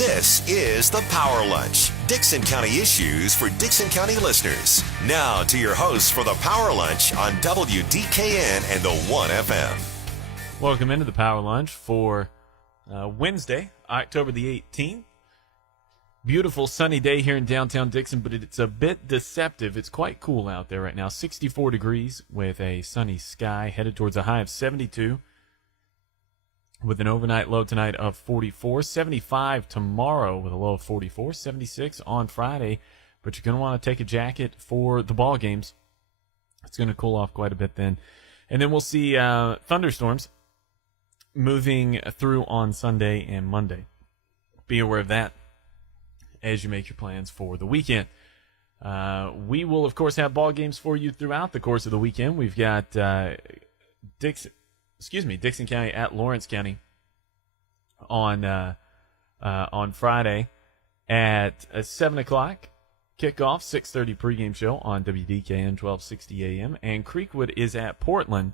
This is the Power Lunch, Dickson County issues for Dickson County listeners. Now to your hosts for the Power Lunch on WDKN and the 1FM. Welcome into the Power Lunch for Wednesday, October the 18th. Beautiful sunny day here in downtown Dickson, but it's a bit deceptive. It's quite cool out there right now. 64 degrees with a sunny sky, headed towards a high of 72. With an overnight low tonight of 44, 75 tomorrow with a low of 44, 76 on Friday. But you're going to want to take a jacket for the ball games. It's going to cool off quite a bit then. And then we'll see thunderstorms moving through on Sunday and Monday. Be aware of that as you make your plans for the weekend. We will, of course, have ball games for you throughout the course of the weekend. We've got Dickson County at Lawrence County on Friday at a 7 o'clock kickoff, 6:30 pregame show on WDKN 1260 AM. And Creekwood is at Portland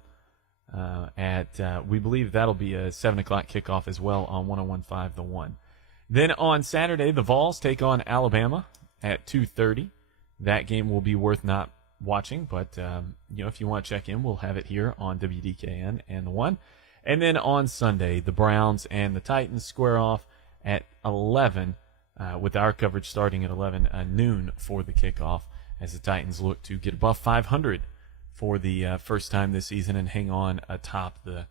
we believe that'll be a 7 o'clock kickoff as well on 101.5 The One. Then on Saturday, the Vols take on Alabama at 2:30. That game will be worth not watching, but if you want to check in, we'll have it here on WDKN and the One. And then on Sunday, the Browns and the Titans square off at 11, with our coverage starting at 11 noon for the kickoff, as the Titans look to get above 500 for the first time this season and hang on atop the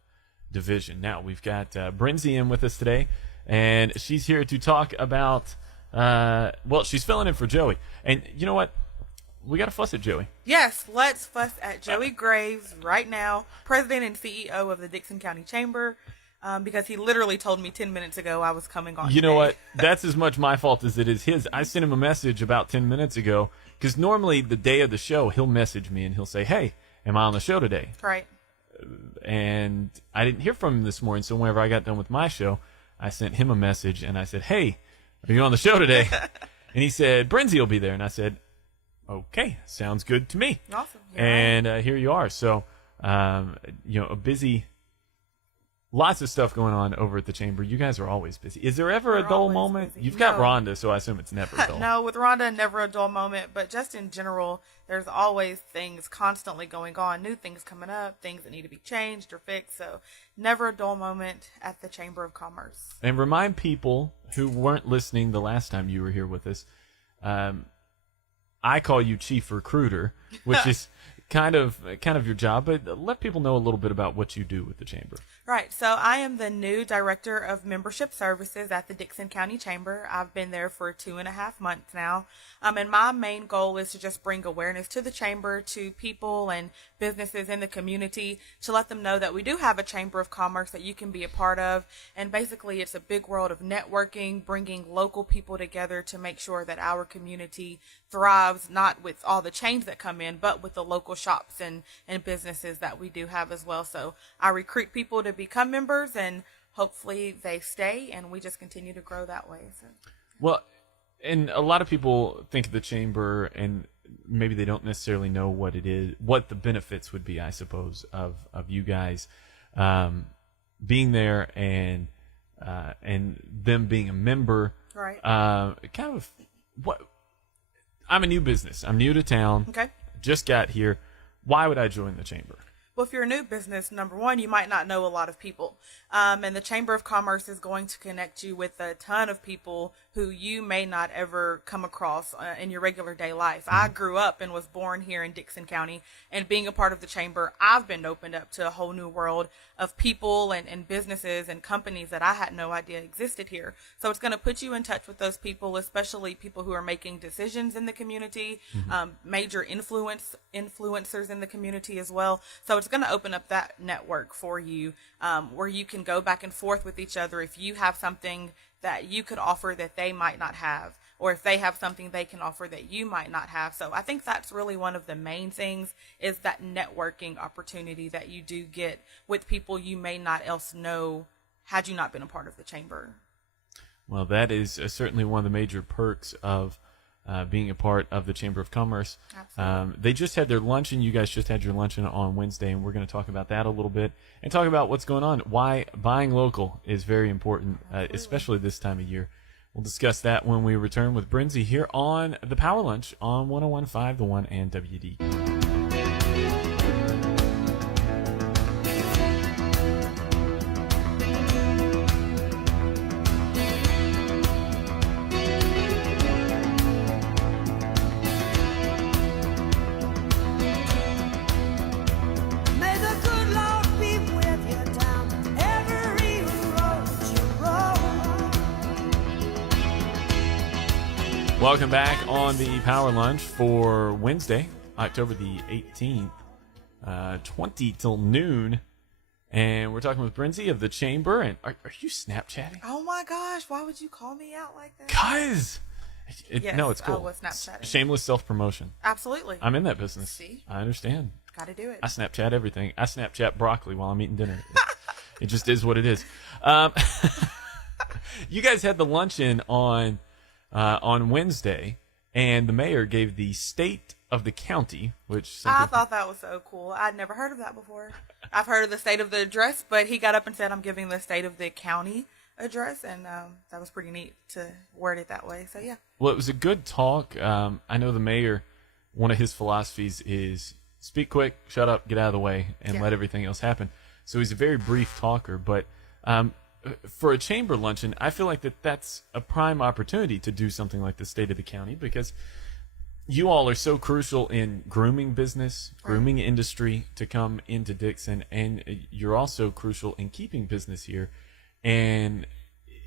division. Now we've got Brensey in with us today, and she's here to talk about. She's filling in for Joey, and you know what? We got to fuss at Joey. Yes, let's fuss at Joey Graves right now, President and CEO of the Dickson County Chamber, because he literally told me 10 minutes ago I was coming on. You know what? That's as much my fault as it is his. I sent him a message about 10 minutes ago, because normally the day of the show, he'll message me and he'll say, hey, am I on the show today? Right. And I didn't hear from him this morning, so whenever I got done with my show, I sent him a message and I said, hey, are you on the show today? And he said, Brensey will be there. And I said, okay, sounds good to me. Awesome. And here you are. So, a busy, lots of stuff going on over at the Chamber. You guys are always busy. Is there ever a dull moment? Busy. You've got Rhonda, so I assume it's never dull. No, with Rhonda, never a dull moment. But just in general, there's always things constantly going on, new things coming up, things that need to be changed or fixed. So never a dull moment at the Chamber of Commerce. And remind people who weren't listening the last time you were here with us, I call you chief recruiter, which is kind of your job, but let people know a little bit about what you do with the Chamber. Right. So I am the new director of membership services at the Dickson County Chamber. I've been there for 2.5 months now. And my main goal is to just bring awareness to the Chamber, to people and businesses in the community, to let them know that we do have a Chamber of Commerce that you can be a part of. And basically it's a big world of networking, bringing local people together to make sure that our community thrives, not with all the chains that come in, but with the local shops and businesses that we do have as well. So I recruit people to become members, and hopefully they stay, and we just continue to grow that way. So. Well, and a lot of people think of the Chamber, and maybe they don't necessarily know what it is, what the benefits would be, I suppose, of you guys being there and them being a member. Right. Kind of what. I'm a new business. I'm new to town. Okay. Just got here. Why would I join the Chamber? Well, if you're a new business, number one, you might not know a lot of people. And the Chamber of Commerce is going to connect you with a ton of people who you may not ever come across in your regular day life. I grew up and was born here in Dickson County, and being a part of the Chamber, I've been opened up to a whole new world of people and businesses and companies that I had no idea existed here. So it's going to put you in touch with those people, especially people who are making decisions in the community, major influencers in the community as well. So it's going to open up that network for you, where you can go back and forth with each other if you have something that you could offer that they might not have, or if they have something they can offer that you might not have. So I think that's really one of the main things, is that networking opportunity that you do get with people you may not else know had you not been a part of the Chamber. Well, that is certainly one of the major perks of being a part of the Chamber of Commerce. Absolutely. They just had their luncheon. You guys just had your luncheon on Wednesday, and we're going to talk about that a little bit and talk about what's going on, why buying local is very important, especially this time of year We'll discuss that when we return with Brensey here on the Power Lunch on 101.5 The One and WD. Welcome back on the Power Lunch for Wednesday, October the 18th, 20 till noon. And we're talking with Brensey of the Chamber. And are you Snapchatting? Oh my gosh, why would you call me out like that? Guys! Yes, no, it's cool. I was Snapchatting. Shameless self-promotion. Absolutely. I'm in that business. See? I understand. Gotta do it. I Snapchat everything. I Snapchat broccoli while I'm eating dinner. It just is what it is. You guys had the luncheon on Wednesday, and the mayor gave the state of the county, which I thought that was so cool. I'd never heard of that before. I've heard of the state of the address, but he got up and said, I'm giving the state of the county address, and that was pretty neat to word it that way. So, yeah. Well, it was a good talk. I know the mayor, one of his philosophies is speak quick, shut up, get out of the way, and let everything else happen. So he's a very brief talker, but for a chamber luncheon, I feel like that's a prime opportunity to do something like the state of the county, because you all are so crucial in grooming business, grooming industry to come into Dickson, and you're also crucial in keeping business here and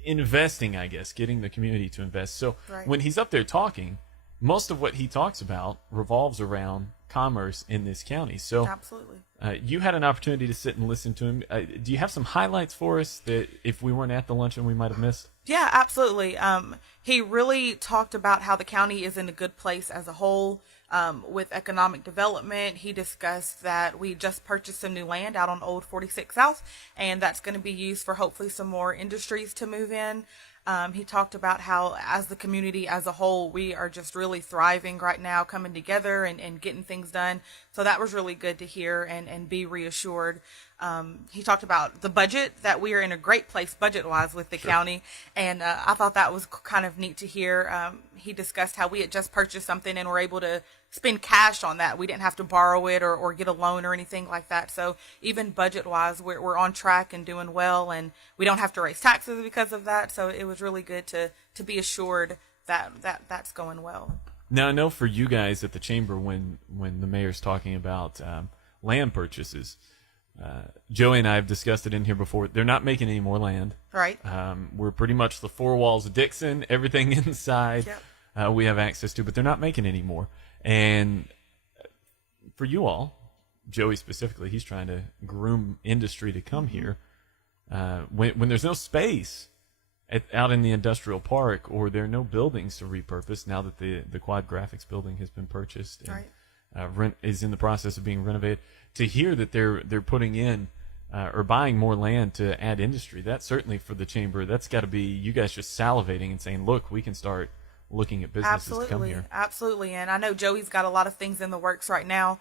investing, I guess, getting the community to invest. So when he's up there talking, most of what he talks about revolves around commerce in this county. So absolutely. You had an opportunity to sit and listen to him. Do you have some highlights for us that if we weren't at the luncheon we might have missed? Yeah, absolutely. He really talked about how the county is in a good place as a whole with economic development. He discussed that we just purchased some new land out on Old 46 South, and that's going to be used for hopefully some more industries to move in. He talked about how, as the community as a whole, we are just really thriving right now, coming together and getting things done. So that was really good to hear and be reassured. He talked about the budget, that we are in a great place budget-wise with the county, and I thought that was kind of neat to hear. He discussed how we had just purchased something and were able to spend cash on that. We didn't have to borrow it or get a loan or anything like that. So even budget-wise, we're on track and doing well, and we don't have to raise taxes because of that. So it was really good to be assured that that's going well. Now, I know for you guys at the chamber, when the mayor's talking about land purchases, Joey and I have discussed it in here before. They're not making any more land. Right. We're pretty much the four walls of Dickson, everything inside we have access to, but they're not making any more. And for you all, Joey specifically, he's trying to groom industry to come here. When there's no space out in the industrial park, or there are no buildings to repurpose now that the Quad Graphics building has been purchased and is in the process of being renovated, to hear that they're putting in or buying more land to add industry, that's certainly for the chamber. That's got to be you guys just salivating and saying, look, we can start looking at businesses to come here. Absolutely. And I know Joey's got a lot of things in the works right now,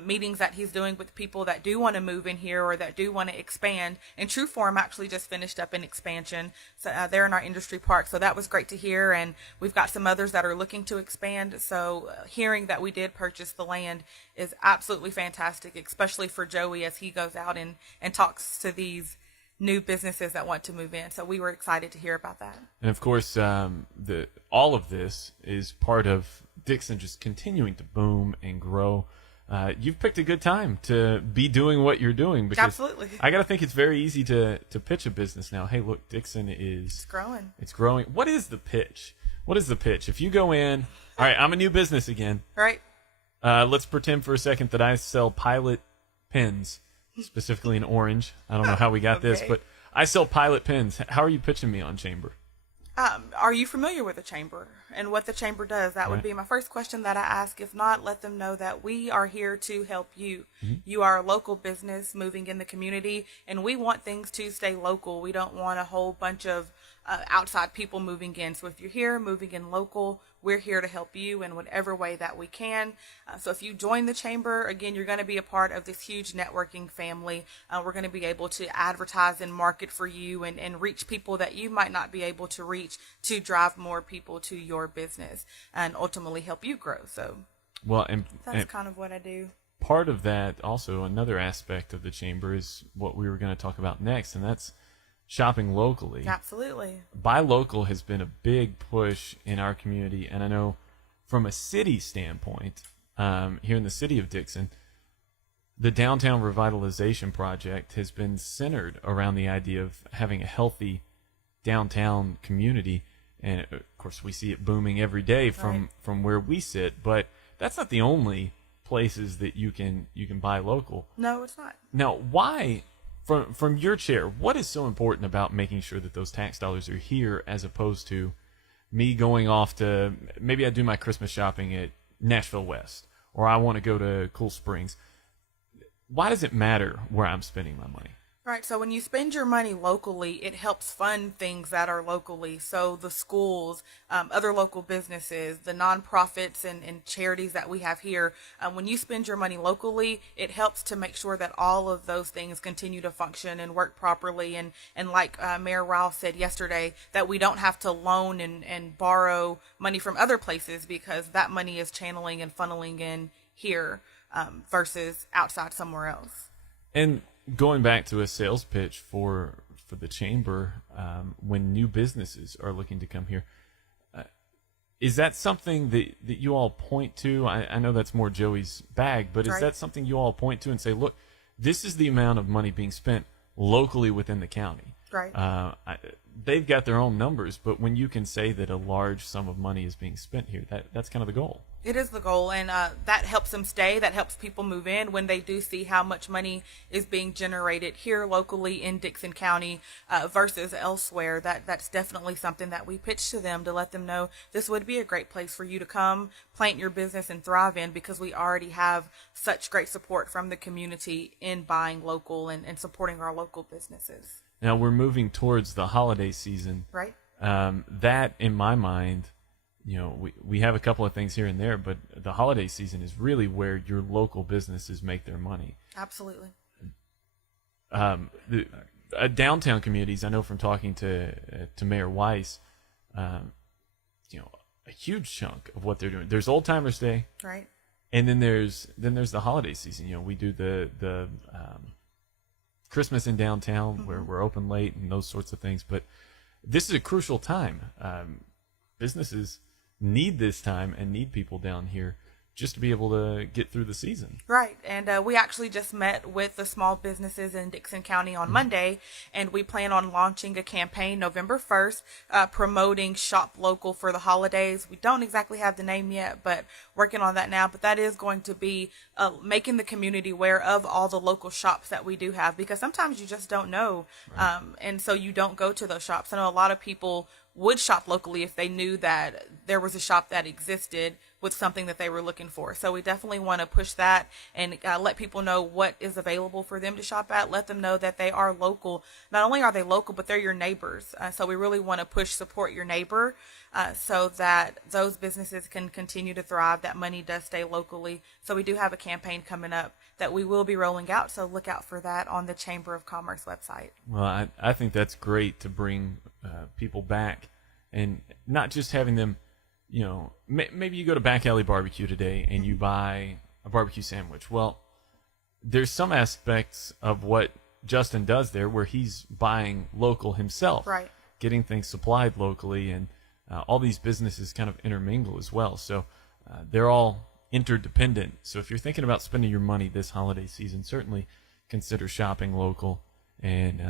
meetings that he's doing with people that do want to move in here or that do want to expand. And True Form actually just finished up an expansion. So they're in our industry park. So that was great to hear. And we've got some others that are looking to expand. So hearing that we did purchase the land is absolutely fantastic, especially for Joey as he goes out and talks to these new businesses that want to move in. So we were excited to hear about that. And of course, all of this is part of Dickson just continuing to boom and grow. You've picked a good time to be doing what you're doing, because absolutely. I got to think it's very easy to pitch a business now. Hey, look, Dickson is growing. It's growing. What is the pitch? If you go in, all right, I'm a new business again. Right. Let's pretend for a second that I sell Pilot pens, specifically in orange. I don't know how we got this, but I sell Pilot pens. How are you pitching me on Chamber? Are you familiar with the Chamber and what the Chamber does? That would be my first question that I ask. If not, let them know that we are here to help you. Mm-hmm. You are a local business moving in the community, and we want things to stay local. We don't want a whole bunch of outside people moving in. So if you're here, moving in local, we're here to help you in whatever way that we can. So if you join the chamber, again, you're going to be a part of this huge networking family. We're going to be able to advertise and market for you and reach people that you might not be able to reach, to drive more people to your business and ultimately help you grow. So well, that's kind of what I do. Part of that, also another aspect of the chamber, is what we were going to talk about next, and that's shopping locally. Absolutely. Buy local has been a big push in our community, and I know from a city standpoint, here in the city of Dickson, the downtown revitalization project has been centered around the idea of having a healthy downtown community, and of course we see it booming every day from where we sit, but that's not the only places that you can buy local. No, it's not. Now, why, from your chair, what is so important about making sure that those tax dollars are here, as opposed to me going off to, maybe I do my Christmas shopping at Nashville West, or I want to go to Cool Springs? Why does it matter where I'm spending my money? Right. So when you spend your money locally, it helps fund things that are locally. So the schools, other local businesses, the nonprofits and charities that we have here, when you spend your money locally, it helps to make sure that all of those things continue to function and work properly. And like Mayor Ryle said yesterday, that we don't have to loan and borrow money from other places, because that money is channeling and funneling in here versus outside somewhere else. And going back to a sales pitch for the chamber, when new businesses are looking to come here, is that something that you all point to? I know that's more Joey's bag, but is that something you all point to and say, look, this is the amount of money being spent locally within the county? Right. They've got their own numbers, but when you can say that a large sum of money is being spent here, that's kind of the goal. It is the goal, and that helps them stay. That helps people move in when they do see how much money is being generated here locally in Dickson County versus elsewhere. That's definitely something that we pitch to them, to let them know this would be a great place for you to come, plant your business, and thrive in, because we already have such great support from the community in buying local and supporting our local businesses. Now we're moving towards the holiday season. Right. That, in my mind, we have a couple of things here and there, but the holiday season is really where your local businesses make their money. Absolutely. Downtown communities, I know from talking to Mayor Weiss, a huge chunk of what they're doing. There's Old Timers Day, right, and then there's the holiday season. We do the Christmas in downtown, where we're open late and those sorts of things. But this is a crucial time. Businesses need this time and need people down here just to be able to get through the season. Right. And we actually just met with the small businesses in Dickson County on Monday, and we plan on launching a campaign November 1st, promoting Shop Local for the holidays. We don't exactly have the name yet, but working on that now. But that is going to be making the community aware of all the local shops that we do have, because sometimes you just don't know. Right. And so you don't go to those shops. I know a lot of people would shop locally if they knew that there was a shop that existed with something that they were looking for. So we definitely want to push that and let people know what is available for them to shop at. Let them know that they are local. Not only are they local, but they're your neighbors. So we really want to push support your neighbor so that those businesses can continue to thrive. That money does stay locally. So we do have a campaign coming up that we will be rolling out. So look out for that on the Chamber of Commerce website. Well, I think that's great to bring people back, and not just having them, maybe you go to Back Alley Barbecue today and you buy a barbecue sandwich. Well, there's some aspects of what Justin does there where he's buying local himself, right, getting things supplied locally, and all these businesses kind of intermingle as well. So they're all interdependent. So if you're thinking about spending your money this holiday season, certainly consider shopping local and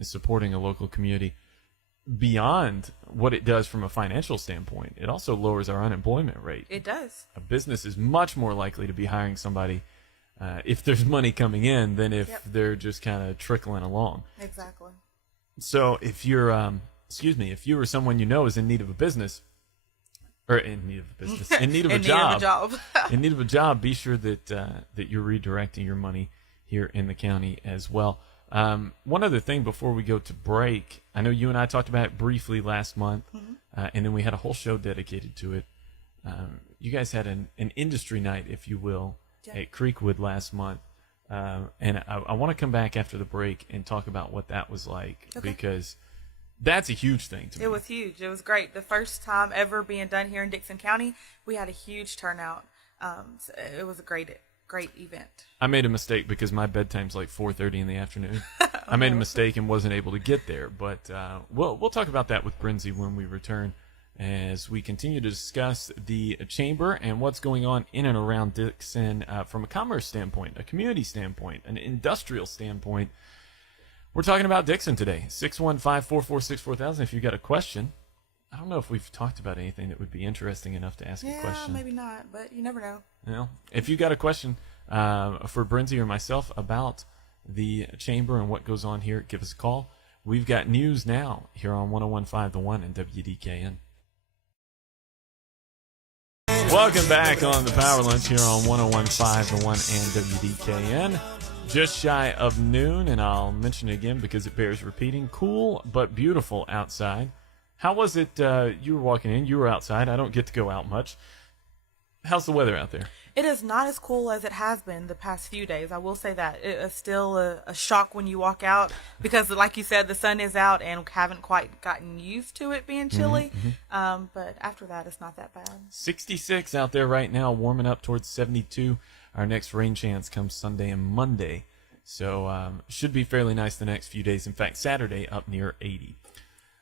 supporting a local community. Beyond what it does from a financial standpoint, it also lowers our unemployment rate. It does. A business is much more likely to be hiring somebody if there's money coming in than if they're just kind of trickling along. Exactly. So if you're, if you or someone you know is in need of a business, or in need of a business, in need of a job, in need of a job, be sure that that you're redirecting your money here in the county as well. One other thing before we go to break, I know you and I talked about it briefly last month, and then we had a whole show dedicated to it. You guys had an industry night, if you will, at Creekwood last month. And I want to come back after the break and talk about what that was like, because that's a huge thing to me. It was huge. It was great. The first time ever being done here in Dickson County, we had a huge turnout. So it was a great event. I made a mistake because my bedtime's like 4:30 in the afternoon. I made a mistake and wasn't able to get there, but we'll talk about that with Brensey when we return, as we continue to discuss the chamber and what's going on in and around Dickson from a commerce standpoint, a community standpoint, an industrial standpoint. We're talking about Dickson today. 615-446-4000 if you've got a question. I don't know if we've talked about anything that would be interesting enough to ask a question. Yeah, maybe not, but you never know. Well, if you got a question for Brensey or myself about the chamber and what goes on here, give us a call. We've got news now here on 101.5 The One and WDKN. Welcome back on the Power Lunch here on 101.5 The One and WDKN. Just shy of noon, and I'll mention it again because it bears repeating. Cool but beautiful outside. How was it? You were walking in. You were outside. I don't get to go out much. How's the weather out there? It is not as cool as it has been the past few days. I will say that. It is still a shock when you walk out because, like you said, the sun is out and haven't quite gotten used to it being chilly. But after that, it's not that bad. 66 out there right now, warming up towards 72. Our next rain chance comes Sunday and Monday. So should be fairly nice the next few days. In fact, Saturday up near 80.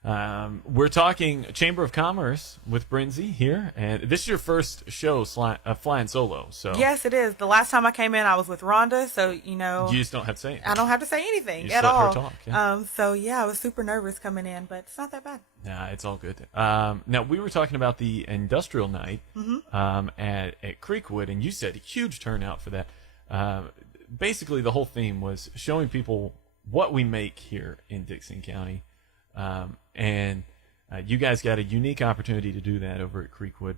We're talking Chamber of Commerce with Brensey here, and this is your first show flying solo. So yes, it is. The last time I came in, I was with Rhonda, so you just don't have to say anything. I don't have to say anything at all. Let her talk. Yeah. So yeah, I was super nervous coming in, but it's not that bad. Nah, it's all good. Now we were talking about the industrial night at Creekwood, and you said a huge turnout for that. Basically, the whole theme was showing people what we make here in Dickson County. And you guys got a unique opportunity to do that over at Creekwood.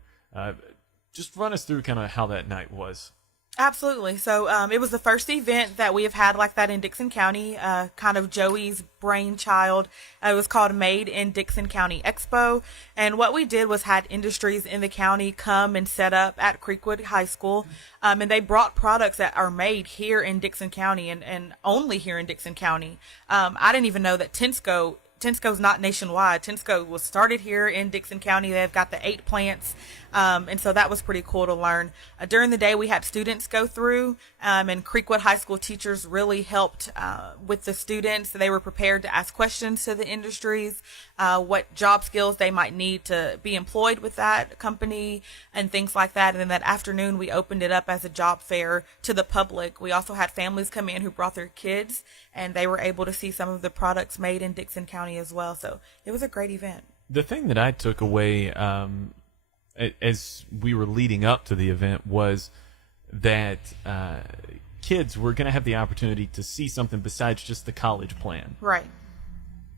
Just run us through kind of how that night was. Absolutely. So it was the first event that we have had like that in Dickson County, kind of Joey's brainchild. It was called Made in Dickson County Expo. And what we did was had industries in the county come and set up at Creekwood High School. And they brought products that are made here in Dickson County and only here in Dickson County. I didn't even know that Tensco's not nationwide. Tensco was started here in Dickson County. They've got the 8 plants. And so that was pretty cool to learn. During the day, we had students go through, and Creekwood High School teachers really helped with the students. They were prepared to ask questions to the industries, what job skills they might need to be employed with that company and things like that. And then that afternoon, we opened it up as a job fair to the public. We also had families come in who brought their kids, and they were able to see some of the products made in Dickson County as well. So it was a great event. The thing that I took away as we were leading up to the event was that kids were going to have the opportunity to see something besides just the college plan. Right.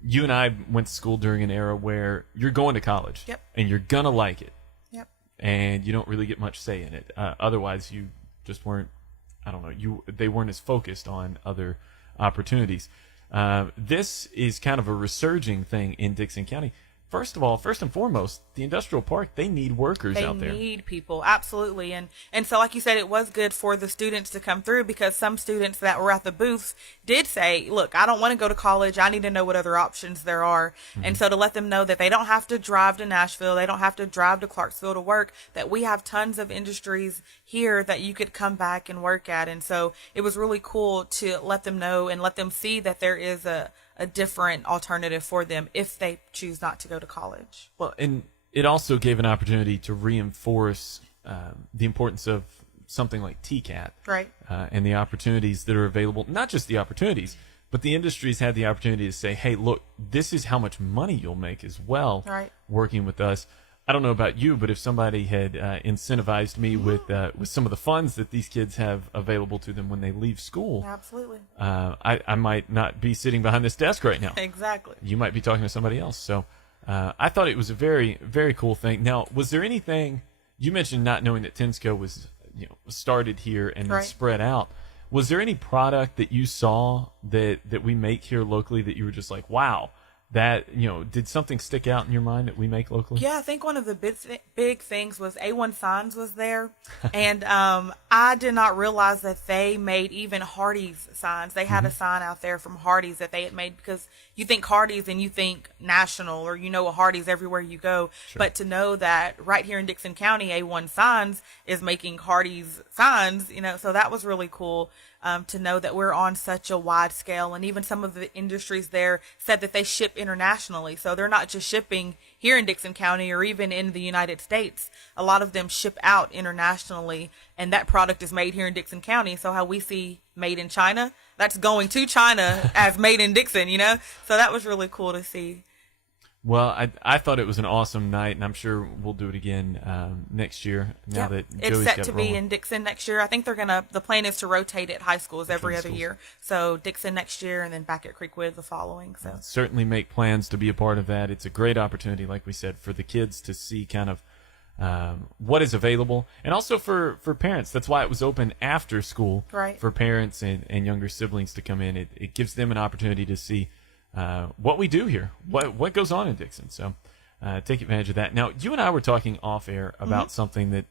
You and I went to school during an era where you're going to college. Yep. And you're going to like it. Yep. And you don't really get much say in it. Otherwise, you just weren't, they weren't as focused on other opportunities. This is kind of a resurging thing in Dickson County. First and foremost, the industrial park, they need workers out there. They need people, absolutely. And so like you said, it was good for the students to come through because some students that were at the booths did say, look, I don't want to go to college. I need to know what other options there are. And so to let them know that they don't have to drive to Nashville, they don't have to drive to Clarksville to work, that we have tons of industries here that you could come back and work at. And so it was really cool to let them know and let them see that there is a different alternative for them if they choose not to go to college. Well, and it also gave an opportunity to reinforce the importance of something like TCAT. Right. And the opportunities that are available. Not just the opportunities, but the industries had the opportunity to say, hey, look, this is how much money you'll make as well working with us. I don't know about you, but if somebody had incentivized me with some of the funds that these kids have available to them when they leave school, absolutely, I might not be sitting behind this desk right now. Exactly. You might be talking to somebody else. So I thought it was a very, very cool thing. Now, was there anything, you mentioned not knowing that Tensco was started here and then spread out. Was there any product that you saw that we make here locally that you were just like, wow, that, did something stick out in your mind that we make locally? Yeah, I think one of the big things was A1 Signs was there. And I did not realize that they made even Hardee's signs. They had a sign out there from Hardee's that they had made, because you think Hardee's and you think national, or a Hardee's everywhere you go. Sure. But to know that right here in Dickson County, A1 Signs is making Hardee's signs, so that was really cool. To know that we're on such a wide scale, and even some of the industries there said that they ship internationally. So they're not just shipping here in Dickson County or even in the United States. A lot of them ship out internationally, and that product is made here in Dickson County. So how we see made in China, that's going to China as made in Dickson, So that was really cool to see. Well, I thought it was an awesome night, and I'm sure we'll do it again next year. Now that it's Joey's set got to it be rolling. in Dixon next year. I think the plan is to rotate at high schools every other year. So Dixon next year, and then back at Creekwood the following. So certainly make plans to be a part of that. It's a great opportunity, like we said, for the kids to see kind of what is available, and also for parents. That's why it was open after school, right, for parents and younger siblings to come in. It gives them an opportunity to see what we do here, what goes on in Dickson. So take advantage of that. Now, you and I were talking off air about something that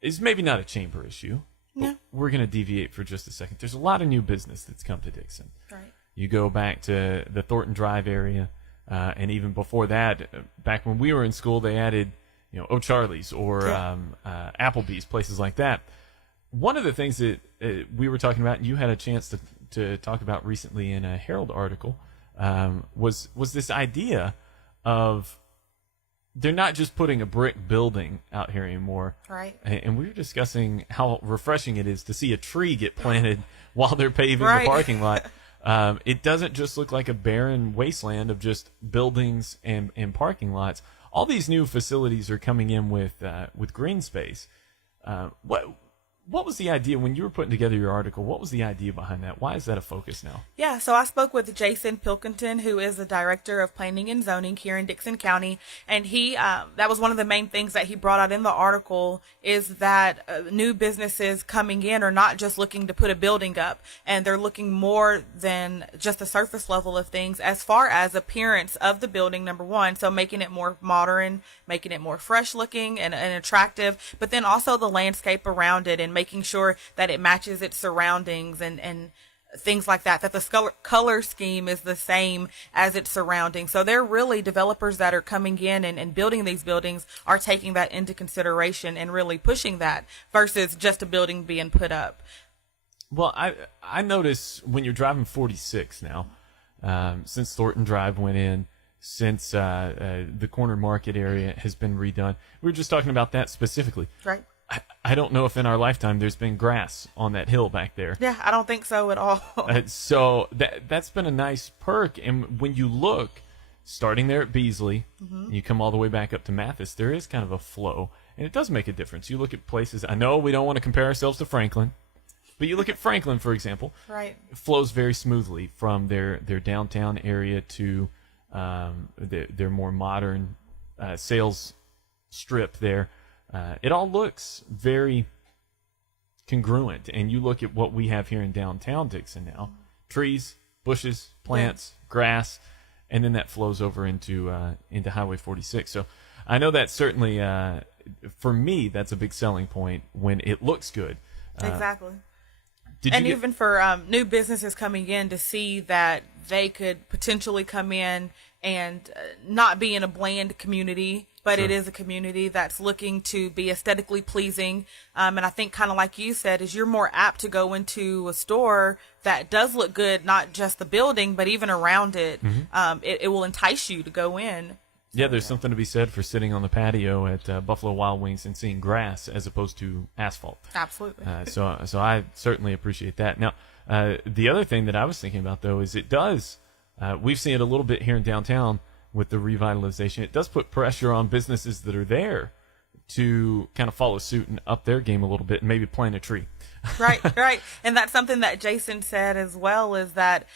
is maybe not a chamber issue, but we're going to deviate for just a second. There's a lot of new business that's come to Dickson. Right. You go back to the Thornton Drive area, and even before that, back when we were in school, they added, O'Charlie's or Applebee's, places like that. One of the things that we were talking about, and you had a chance to talk about recently in a Herald article, was this idea of they're not just putting a brick building out here anymore. Right. And we were discussing how refreshing it is to see a tree get planted while they're paving the parking lot. It doesn't just look like a barren wasteland of just buildings and parking lots. All these new facilities are coming in with green space. What was the idea when you were putting together your article? What was the idea behind that? Why is that a focus now? Yeah, so I spoke with Jason Pilkington, who is the director of planning and zoning here in Dickson County, and he that was one of the main things that he brought out in the article, is that new businesses coming in are not just looking to put a building up, and they're looking more than just the surface level of things as far as appearance of the building, number one, so making it more modern, making it more fresh looking and attractive, but then also the landscape around it and making sure that it matches its surroundings and things like that, that the color scheme is the same as its surroundings. So they're really developers that are coming in and building these buildings are taking that into consideration and really pushing that versus just a building being put up. Well, I notice when you're driving 46 now, since Thornton Drive went in, since the corner market area has been redone. We were just talking about that specifically. Right. I don't know if in our lifetime there's been grass on that hill back there. Yeah, I don't think so at all. So that's been a nice perk. And when you look, starting there at Beasley, and you come all the way back up to Mathis, there is kind of a flow. And it does make a difference. You look at places, I know we don't want to compare ourselves to Franklin, but you look at Franklin, for example. Right. It flows very smoothly from their downtown area to their more modern sales strip there. It all looks very congruent, and you look at what we have here in downtown Dickson now: trees, bushes, plants, grass, and then that flows over into Highway 46. So I know that certainly, for me, that's a big selling point when it looks good. Exactly. Even for new businesses coming in to see that they could potentially come in and not be in a bland community, but Sure. It is a community that's looking to be aesthetically pleasing. And I think, kind of like you said, is you're more apt to go into a store that does look good, not just the building, but even around it. It will entice you to go in. Yeah, there's something to be said for sitting on the patio at Buffalo Wild Wings and seeing grass as opposed to asphalt. Absolutely. So I certainly appreciate that. Now, the other thing that I was thinking about, though, is it does, we've seen it a little bit here in downtown with the revitalization. It does put pressure on businesses that are there to kind of follow suit and up their game a little bit and maybe plant a tree. Right. And that's something that Jason said as well, is that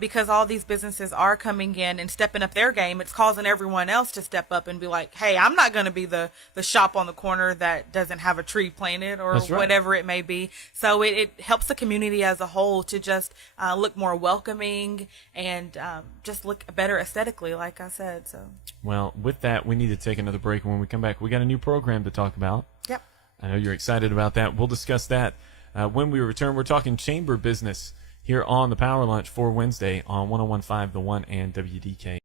because all these businesses are coming in and stepping up their game, it's causing everyone else to step up and be like, hey, I'm not going to be the shop on the corner that doesn't have a tree planted or whatever it may be. So it helps the community as a whole to just look more welcoming and just look better aesthetically, like I said. So. Well, with that, we need to take another break. When we come back, we got a new program to talk about. Yep. I know you're excited about that. We'll discuss that. When we return, we're talking chamber business here on the Power Lunch for Wednesday on 101.5 The One and WDKN.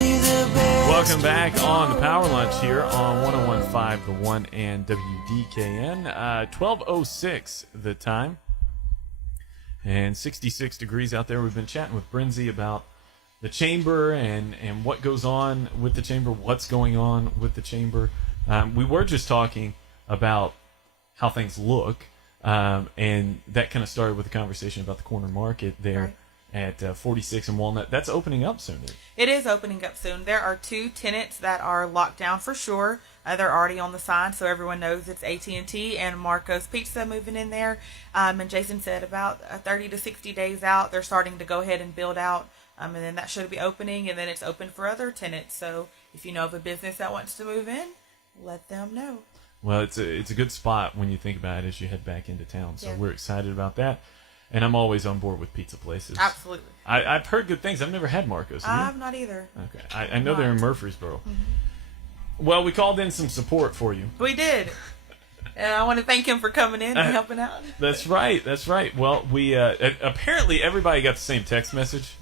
Welcome back on the Power Lunch here on 101.5 The One and WDKN. 12:06 the time and 66 degrees out there. We've been chatting with Brensey about the chamber and what goes on with the chamber, what's going on with the chamber. We were just talking about how things look, and that kind of started with a conversation about the corner market there at 46 and Walnut. That's opening up soon. It is opening up soon. There are 2 tenants that are locked down for sure. They're already on the sign, so everyone knows it's AT&T and Marco's Pizza moving in there. And Jason said about 30 to 60 days out, they're starting to go ahead and build out, and then that should be opening, and then it's open for other tenants. So if you know of a business that wants to move in, let them know. Well, it's a good spot when you think about it as you head back into town. So Yeah. we're excited about that. And I'm always on board with pizza places. Absolutely. I've heard good things. I've never had Marco's. Have you? I'm not either. Okay. I know they're in Murfreesboro. Mm-hmm. Well, we called in some support for you. We did. And I want to thank him for coming in and helping out. That's right. Well, we apparently everybody got the same text message.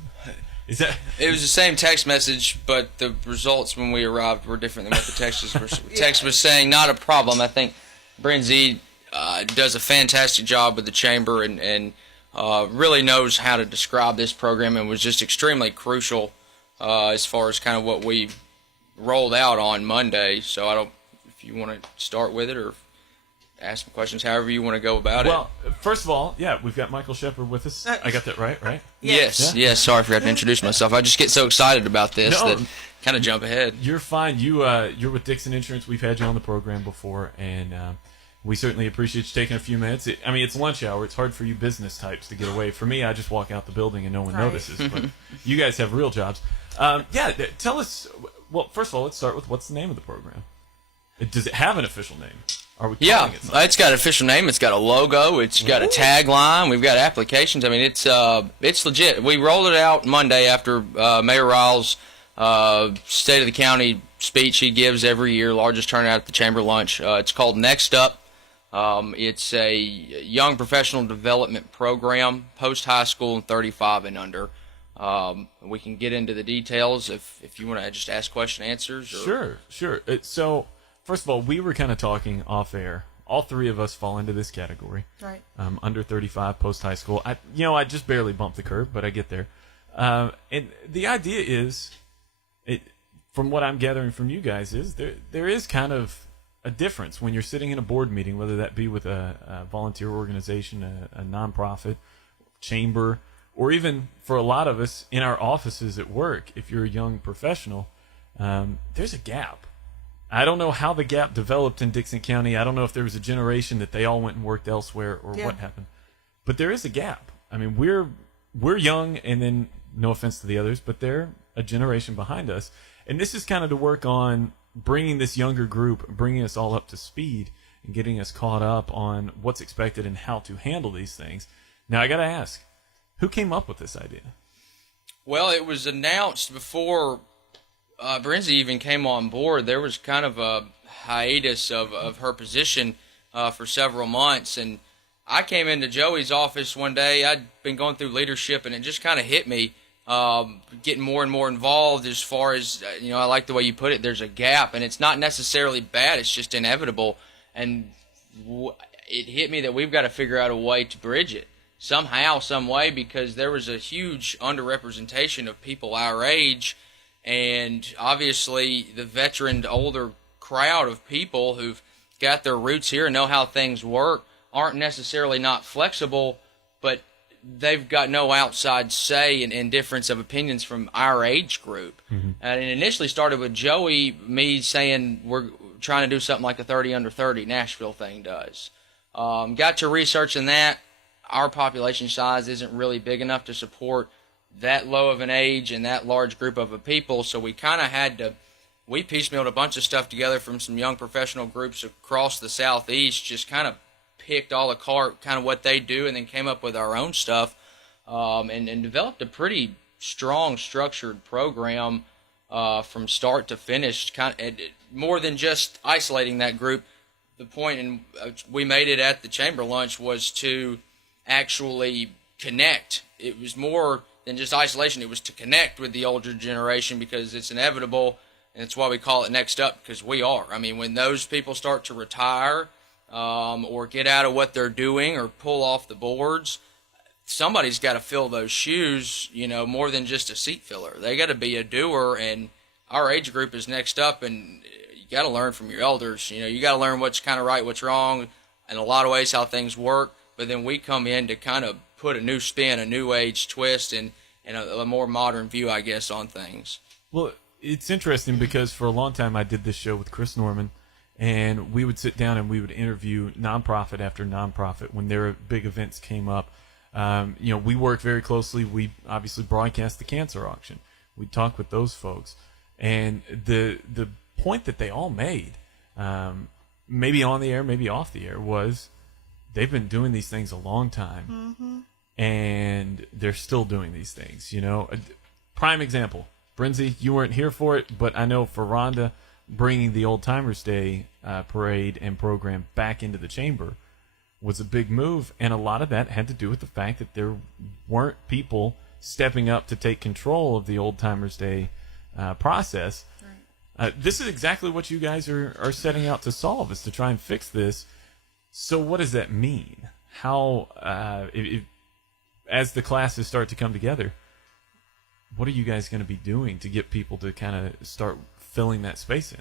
Is that? It was the same text message, but the results when we arrived were different than what the text was. Text was saying not a problem. I think Brensey does a fantastic job with the chamber and really knows how to describe this program, and was just extremely crucial as far as kind of what we rolled out on Monday. So I don't, if you want to start with it or ask some questions, however you want to go about it. Well, first of all, yeah, we've got Michael Shepard with us. I got that right? Yes. Sorry, I forgot to introduce myself. I just get so excited about this that kind of jump ahead. You're fine. You're with Dickson Insurance. We've had you on the program before, and we certainly appreciate you taking a few minutes. It's lunch hour. It's hard for you business types to get away. For me, I just walk out the building and no one notices. But you guys have real jobs. Tell us. Well, first of all, let's start with what's the name of the program. Does it have an official name? Are we calling it something? It's got an official name. It's got a logo. It's got a tagline. We've got applications. I mean, it's legit. We rolled it out Monday after Mayor Riles' State of the County speech he gives every year, largest turnout at the Chamber Lunch. It's called Next Up. It's a young professional development program, post-high school and 35 and under. We can get into the details if you want to just ask question answers. Or... Sure. So, first of all, we were kind of talking off air. All three of us fall into this category. Right. Under 35, post-high school. I just barely bumped the curve, but I get there. And the idea is, from what I'm gathering from you guys, is there is kind of a difference when you're sitting in a board meeting, whether that be with a volunteer organization, a nonprofit, chamber, or even for a lot of us in our offices at work. If you're a young professional, there's a gap. I don't know how the gap developed in Dickson County. I don't know if there was a generation that they all went and worked elsewhere or what happened. But there is a gap. I mean, we're young, and then no offense to the others, but they're a generation behind us. And this is kind of to work on bringing this younger group, bringing us all up to speed and getting us caught up on what's expected and how to handle these things. Now, I got to ask, who came up with this idea? Well, it was announced before Brensey even came on board. There was kind of a hiatus of her position for several months, and I came into Joey's office one day. I'd been going through leadership, and it just kind of hit me, getting more and more involved as far as, I like the way you put it, there's a gap, and it's not necessarily bad, it's just inevitable, and it hit me that we've got to figure out a way to bridge it somehow, some way, because there was a huge underrepresentation of people our age, and obviously the veteran, older crowd of people who've got their roots here and know how things work aren't necessarily not flexible, but they've got no outside say and difference of opinions from our age group. Mm-hmm. And it initially started with Joey, me saying we're trying to do something like the 30 under 30 Nashville thing does. Got to researching that. Our population size isn't really big enough to support that low of an age and that large group of a people, so we kind of had to, we piecemealed a bunch of stuff together from some young professional groups across the Southeast, just kind of picked all apart kind of what they do and then came up with our own stuff, and developed a pretty strong structured program from start to finish, kind of more than just isolating that group. The point, and we made it at the chamber lunch, was to actually connect. It was more than just isolation. It was to connect with the older generation, because it's inevitable, and it's why we call it Next Up, because we are. I mean, when those people start to retire or get out of what they're doing or pull off the boards, somebody's got to fill those shoes, more than just a seat filler. They got to be a doer, and our age group is next up, and you got to learn from your elders. You got to learn what's kind of right, what's wrong, in a lot of ways how things work. But then we come in to kind of put a new spin, a new age twist, and a more modern view, I guess, on things. Well, it's interesting because for a long time I did this show with Chris Norman, and we would sit down and we would interview nonprofit after nonprofit when their big events came up. We work very closely. We obviously broadcast the cancer auction. We talk with those folks, and the point that they all made, maybe on the air, maybe off the air, was they've been doing these things a long time, and they're still doing these things. A prime example, Brensey, you weren't here for it, but I know for Rhonda, bringing the Old Timers Day parade and program back into the chamber was a big move, and a lot of that had to do with the fact that there weren't people stepping up to take control of the Old Timers Day process. Right. This is exactly what you guys are setting out to solve, is to try and fix this. So what does that mean? How, as the classes start to come together, what are you guys going to be doing to get people to kind of start filling that space in?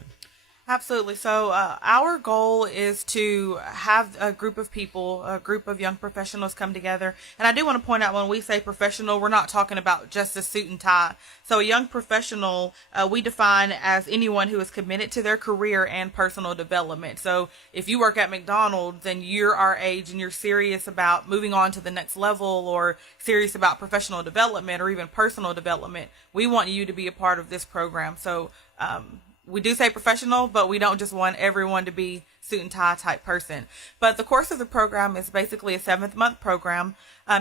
Absolutely. So our goal is to have a group of people, a group of young professionals come together. And I do want to point out, when we say professional, we're not talking about just a suit and tie. So a young professional, we define as anyone who is committed to their career and personal development. So if you work at McDonald's and you're our age and you're serious about moving on to the next level, or serious about professional development or even personal development, we want you to be a part of this program. So, we do say professional, but we don't just want everyone to be suit and tie type person. But the course of the program is basically a 7-month program.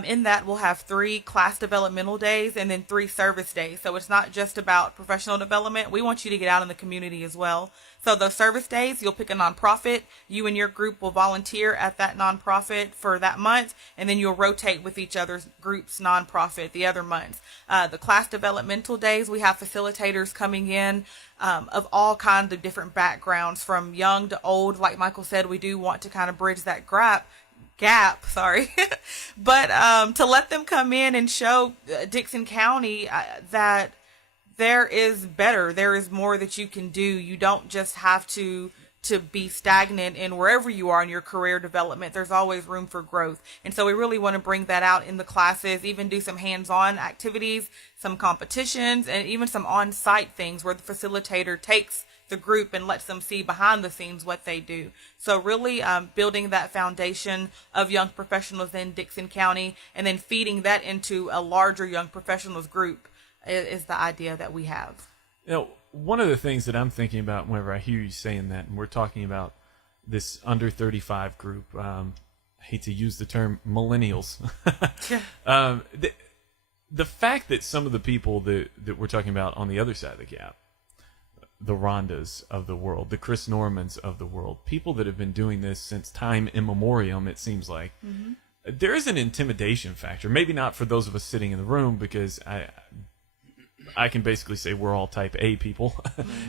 In that, we'll have 3 class developmental days and then 3 service days. So it's not just about professional development. We want you to get out in the community as well. So those service days, you'll pick a nonprofit. You and your group will volunteer at that nonprofit for that month, and then you'll rotate with each other's group's nonprofit the other months. The class developmental days, we have facilitators coming in of all kinds of different backgrounds, from young to old. Like Michael said, we do want to kind of bridge that gap, but to let them come in and show Dickson County that there is better, there is more that you can do. You don't just have to be stagnant in wherever you are in your career development. There's always room for growth. And so we really want to bring that out in the classes, even do some hands-on activities, some competitions, and even some on-site things where the facilitator takes the group and lets them see behind the scenes what they do. So really building that foundation of young professionals in Dickson County, and then feeding that into a larger young professionals group is the idea that we have. One of the things that I'm thinking about whenever I hear you saying that, and we're talking about this under 35 group, I hate to use the term millennials. The fact that some of the people that we're talking about on the other side of the gap, the Rhondas of the world, the Chris Normans of the world, people that have been doing this since time immemorial, it seems like, there is an intimidation factor. Maybe not for those of us sitting in the room, because I can basically say we're all type A people,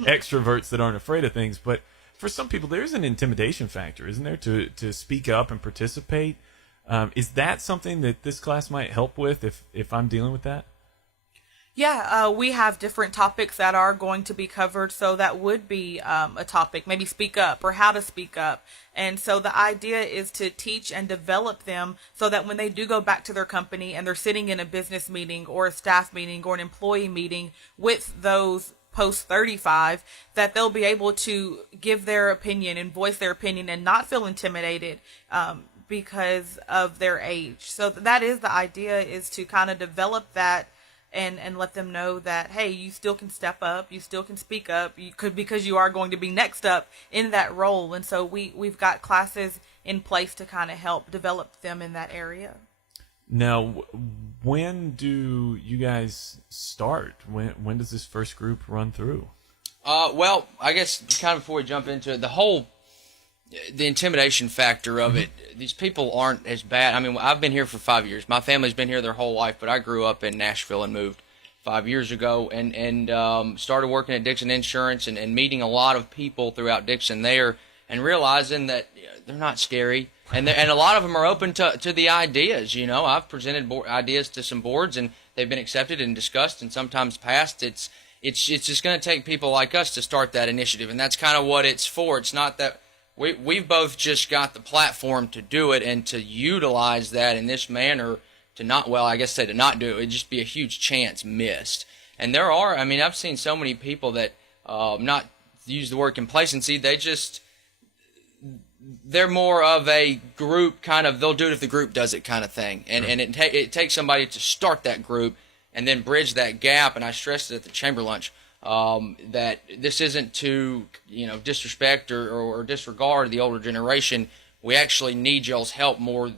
extroverts that aren't afraid of things. But for some people, there's an intimidation factor, isn't there, to speak up and participate? Is that something that this class might help with if I'm dealing with that? Yeah, we have different topics that are going to be covered. So that would be a topic, maybe speak up or how to speak up. And so the idea is to teach and develop them so that when they do go back to their company and they're sitting in a business meeting or a staff meeting or an employee meeting with those post 35, that they'll be able to give their opinion and voice their opinion and not feel intimidated. because of their age. So that is the idea, is to kind of develop that and let them know that, hey, you still can step up, you still can speak up, you could, because you are going to be next up in that role. And so we've got classes in place to kind of help develop them in that area. Now, when do you guys start? When does this first group run through? Well, I guess kind of before we jump into it, the intimidation factor of it, these people aren't as bad. I mean, I've been here for 5 years. My family's been here their whole life, but I grew up in Nashville and moved 5 years ago, and started working at Dickson Insurance and meeting a lot of people throughout Dickson there, and realizing that they're not scary, and a lot of them are open to the ideas. You know, I've presented ideas to some boards, and they've been accepted and discussed, and sometimes passed. It's just going to take people like us to start that initiative, and that's kind of what it's for. It's not that we've both just got the platform to do it and to utilize that in this manner to not do it. It'd just be a huge chance missed. And there are, I mean, I've seen so many people that, not use the word complacency, they're more of a group kind of, they'll do it if the group does it kind of thing. And, Sure. and it takes somebody to start that group and then bridge that gap. And I stressed it at the chamber lunch, that this isn't to, disrespect or disregard the older generation. We actually need y'all's help more,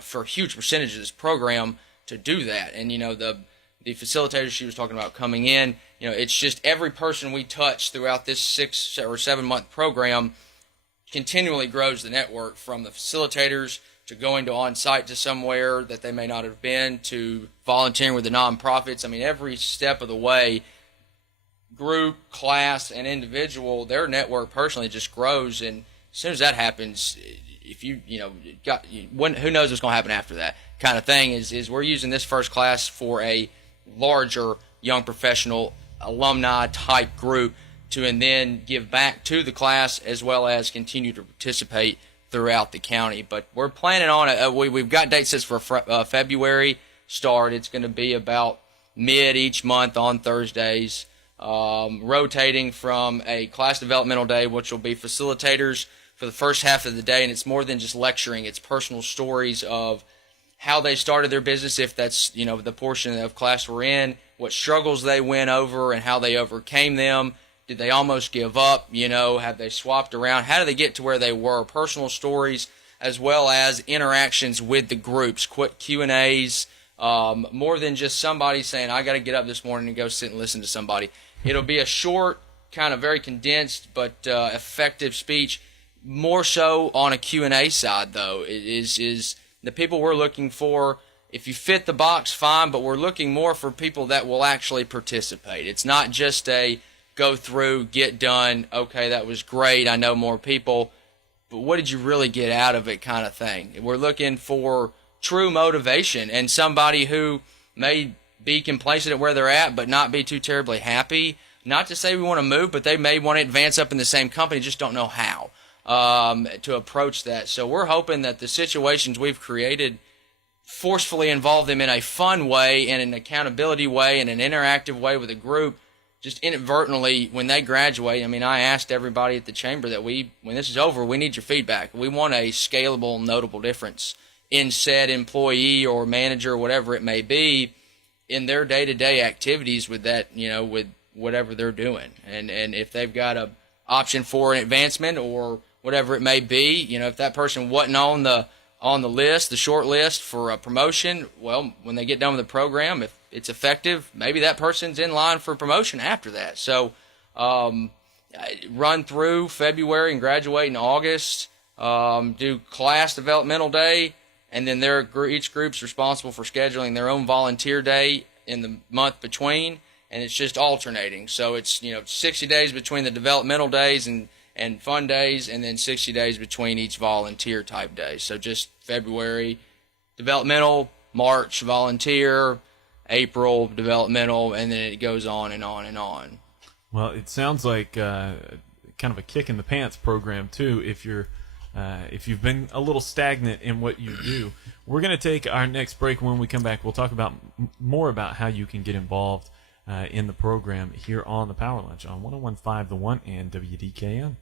for a huge percentage of this program to do that. And, the facilitator she was talking about coming in, it's just every person we touch throughout this 6 or 7 month program continually grows the network, from the facilitators to going to on-site to somewhere that they may not have been, to volunteering with the nonprofits. I mean, every step of the way, group, class, and individual, their network personally just grows. And as soon as that happens, if who knows what's going to happen after that kind of thing, is we're using this first class for a larger young professional alumni type group and then give back to the class, as well as continue to participate throughout the county. But we're planning on we've got date sets for February start. It's going to be about mid each month on Thursdays, rotating from a class developmental day, which will be facilitators for the first half of the day. And it's more than just lecturing. It's personal stories of how they started their business, if that's, the portion of class we're in, what struggles they went over and how they overcame them. Did they almost give up? Have they swapped around? How did they get to where they were? Personal stories, as well as interactions with the groups, quick Q&As, more than just somebody saying, I got to get up this morning and go sit and listen to somebody. It'll be a short, kind of very condensed, but effective speech. More so on a Q&A side, though, is the people we're looking for. If you fit the box, fine, but we're looking more for people that will actually participate. It's not just a go through, get done, okay, that was great, I know more people, but what did you really get out of it kind of thing. We're looking for true motivation, and somebody who may be complacent at where they're at but not be too terribly happy. Not to say we want to move, but they may want to advance up in the same company, just don't know how to approach that. So we're hoping that the situations we've created forcefully involve them in a fun way, and an accountability way, and an interactive way with a group. Just inadvertently, when they graduate, I mean, I asked everybody at the chamber that when this is over, we need your feedback. We want a scalable, notable difference in said employee or manager, whatever it may be, in their day-to-day activities with that, with whatever they're doing. And if they've got a option for an advancement or whatever it may be, if that person wasn't on the list, the short list for a promotion, well, when they get done with the program, if it's effective, maybe that person's in line for promotion after that. So run through February and graduate in August, do class developmental day, and then each group's responsible for scheduling their own volunteer day in the month between, and it's just alternating. So it's 60 days between the developmental days and fun days, and then 60 days between each volunteer type day. So just February developmental, March volunteer, April developmental, and then it goes on and on and on. Well, it sounds like kind of a kick in the pants program too. If you've been a little stagnant in what you do, we're going to take our next break. When we come back, we'll talk about more about how you can get involved in the program here on the Power Lunch on 101.5 The One and WDKN.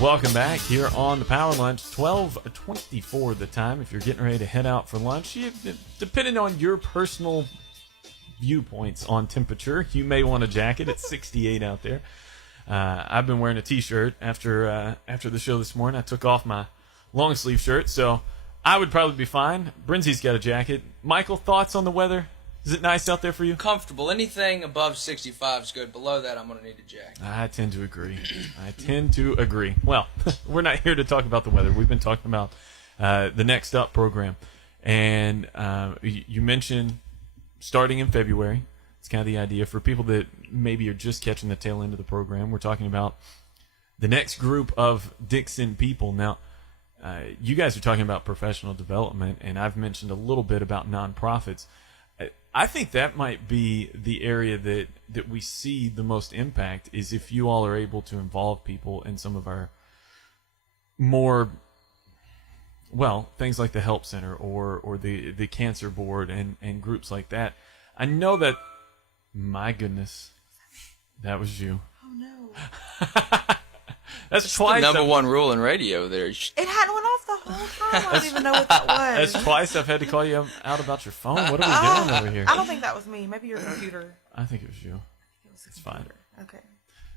Welcome back here on the Power Lunch. 12:24 the time. If you're getting ready to head out for lunch, depending on your personal viewpoints on temperature, you may want a jacket. It's 68 out there. I've been wearing a t-shirt after the show this morning. I took off my long sleeve shirt, so I would probably be fine. Brensey's got a jacket. Michael, thoughts on the weather? Is it nice out there for you? Comfortable. Anything above 65 is good. Below that, I'm going to need a jacket. I tend to agree. Well, we're not here to talk about the weather. We've been talking about the Next Up program. And you mentioned starting in February. It's kind of the idea for people that maybe are just catching the tail end of the program. We're talking about the next group of Dickson people. Now, you guys are talking about professional development, and I've mentioned a little bit about nonprofits. I think that might be the area that we see the most impact, is if you all are able to involve people in some of our more, well, things like the Help Center or the Cancer Board and groups like that. I know that, my goodness, that was you. Oh, no. That's It's twice. the number one rule in radio there. It hadn't went off the whole time. I don't even know what that was. That's twice I've had to call you out about your phone. What are we doing over here? I don't think that was me. Maybe your computer. I think it was you. It's fine. Okay.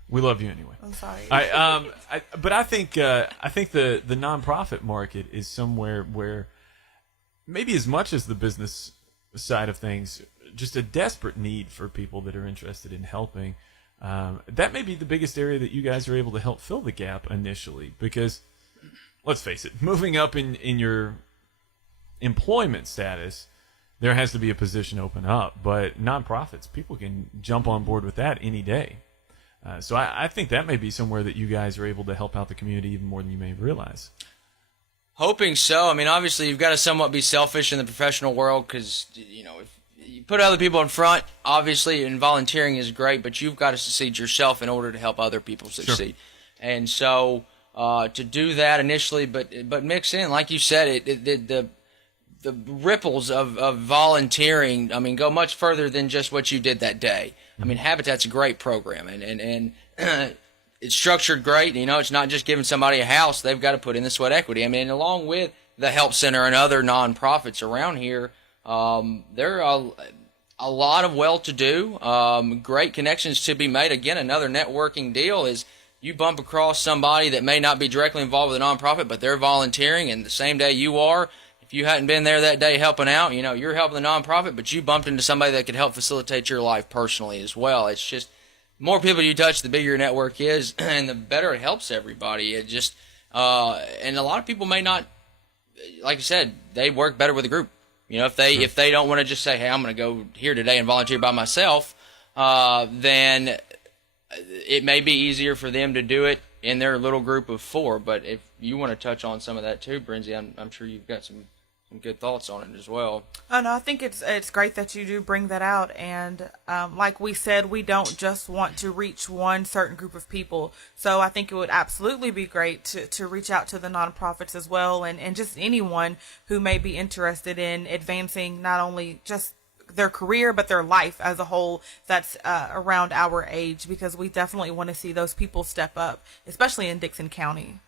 We love you anyway. I'm sorry. But I think the nonprofit market is somewhere where maybe as much as the business side of things, just a desperate need for people that are interested in helping. That may be the biggest area that you guys are able to help fill the gap initially, because let's face it, moving up in your employment status, there has to be a position open up. But nonprofits, people can jump on board with that any day. So I think that may be somewhere that you guys are able to help out the community even more than you may realize. Hoping so. I mean, obviously, you've got to somewhat be selfish in the professional world because, if you put other people in front, obviously, and volunteering is great, but you've got to succeed yourself in order to help other people succeed. Sure. And so to do that initially, but mix in, like you said, the ripples of volunteering, I mean, go much further than just what you did that day. I mean, Habitat's a great program, and it's structured great. It's not just giving somebody a house. They've got to put in the sweat equity. I mean, along with the Help Center and other nonprofits around here, there are a lot of well-to-do, great connections to be made. Again, another networking deal is you bump across somebody that may not be directly involved with a nonprofit, but they're volunteering, and the same day you are, if you hadn't been there that day helping out, you're helping the nonprofit, but you bumped into somebody that could help facilitate your life personally as well. It's just, the more people you touch, the bigger your network is, and the better it helps everybody. It just, and a lot of people may not, like I said, they work better with a group. If they don't want to just say, hey, I'm going to go here today and volunteer by myself, then it may be easier for them to do it in their little group of 4. But if you want to touch on some of that too, Brensey, I'm sure you've got some good thoughts on it as well. Oh, no, I think it's great that you do bring that out. And like we said, we don't just want to reach one certain group of people. So I think it would absolutely be great to reach out to the nonprofits as well, and just anyone who may be interested in advancing not only just their career, but their life as a whole that's around our age, because we definitely want to see those people step up, especially in Dickson County.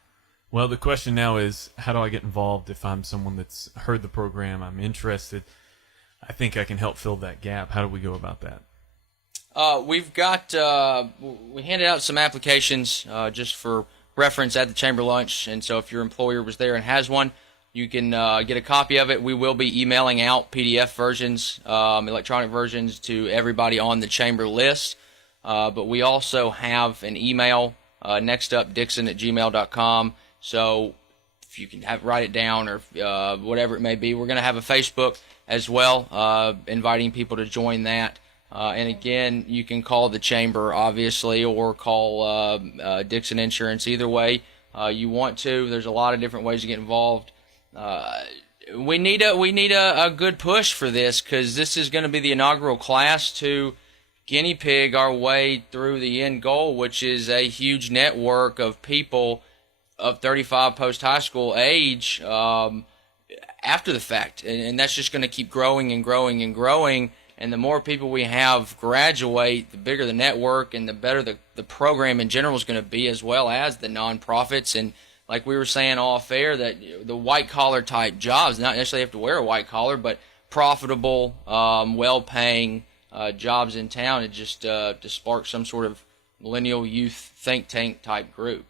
Well, the question now is, how do I get involved if I'm someone that's heard the program, I'm interested, I think I can help fill that gap? How do we go about that? We've got, we handed out some applications just for reference at the chamber lunch, and so if your employer was there and has one, you can get a copy of it. We will be emailing out PDF versions, electronic versions to everybody on the chamber list, but we also have an email, nextupdixon@gmail.com. So if you can write it down or whatever it may be. We're going to have a Facebook as well, inviting people to join that. And again, you can call the chamber, obviously, or call Dickson Insurance. Either way you want to. There's a lot of different ways to get involved. We need a good push for this, because this is going to be the inaugural class to guinea pig our way through the end goal, which is a huge network of people of 35 post-high school age after the fact. And that's just going to keep growing and growing and growing. And the more people we have graduate, the bigger the network and the better the the program in general is going to be, as well as the nonprofits. And like we were saying off air, that the white collar type jobs, not necessarily have to wear a white collar, but profitable, well paying jobs in town, and just to spark some sort of millennial youth think tank type group.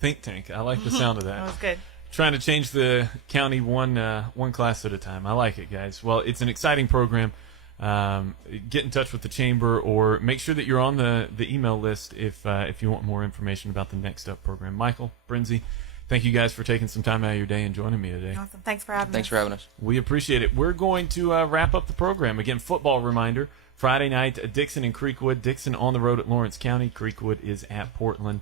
Think tank. I like the sound of that. That was good. Trying to change the county one class at a time. I like it, guys. Well, it's an exciting program. Get in touch with the chamber, or make sure that you're on the email list if you want more information about the Next Up program. Michael, Brensey, thank you guys for taking some time out of your day and joining me today. Awesome. Thanks for having us. Thanks for having us. We appreciate it. We're going to wrap up the program. Again, football reminder, Friday night, Dickson and Creekwood. Dickson on the road at Lawrence County. Creekwood is at Portland.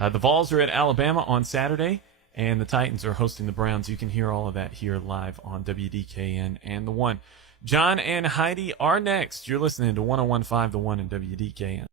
The Vols are at Alabama on Saturday, and the Titans are hosting the Browns. You can hear all of that here live on WDKN and The One. John and Heidi are next. You're listening to 101.5 The One and WDKN.